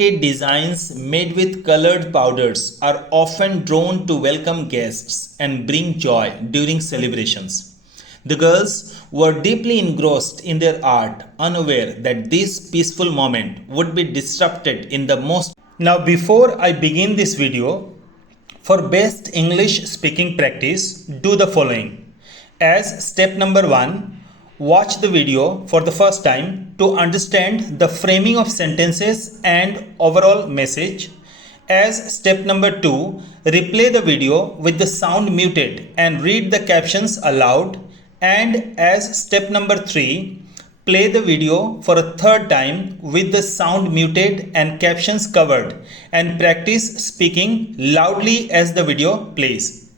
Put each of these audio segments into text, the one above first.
intricate designs made with colored powders are often drawn to welcome guests and bring joy during celebrations. The girls were deeply engrossed in their art, unaware that this peaceful moment would be disrupted in the most. Now, before I begin this video, for best English speaking practice, do the following. As step number 1, watch the video for the first time to understand the framing of sentences and overall message. As step number 2, replay the video with the sound muted and read the captions aloud. And as step number 3, play the video for a third time with the sound muted and captions covered and practice speaking loudly as the video plays.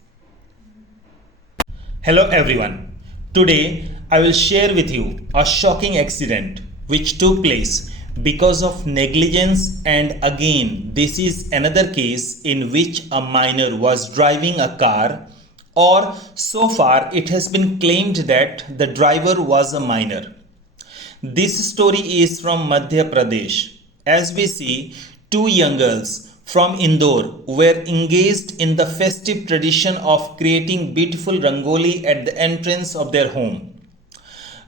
Hello everyone. Today I will share with you a shocking accident which took place because of negligence, and again this is another case in which a minor was driving a car, or so far it has been claimed that the driver was a minor. This story is from Madhya Pradesh. As we see, two young girls from Indore were engaged in the festive tradition of creating beautiful rangoli at the entrance of their home.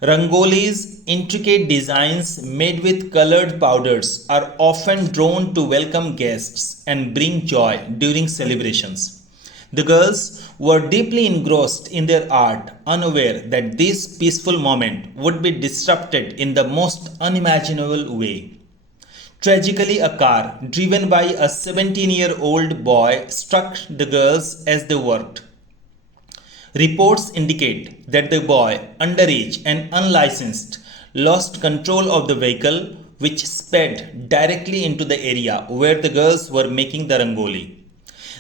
Rangoli's intricate designs made with colored powders are often drawn to welcome guests and bring joy during celebrations. The girls were deeply engrossed in their art, unaware that this peaceful moment would be disrupted in the most unimaginable way. Tragically, a car driven by a 17-year-old boy struck the girls as they worked. Reports indicate that the boy, underage and unlicensed, lost control of the vehicle, which sped directly into the area where the girls were making the rangoli.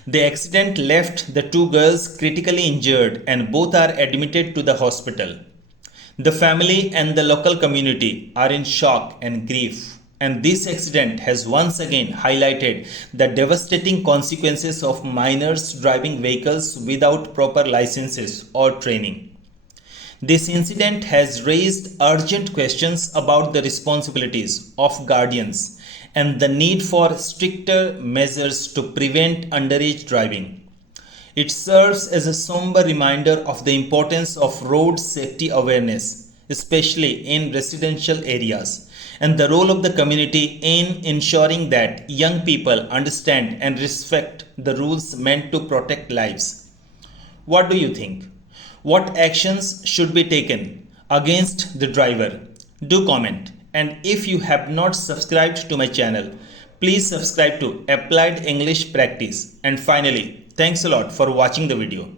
The accident left the two girls critically injured and both are admitted to the hospital. The family and the local community are in shock and grief, and this accident has once again highlighted the devastating consequences of minors driving vehicles without proper licenses or training. This incident has raised urgent questions about the responsibilities of guardians and the need for stricter measures to prevent underage driving. It serves as a somber reminder of the importance of road safety awareness, especially in residential areas, and the role of the community in ensuring that young people understand and respect the rules meant to protect lives. What do you think? What actions should be taken against the driver? Do comment. And if you have not subscribed to my channel, please subscribe to Applied English Practice. And finally, thanks a lot for watching the video.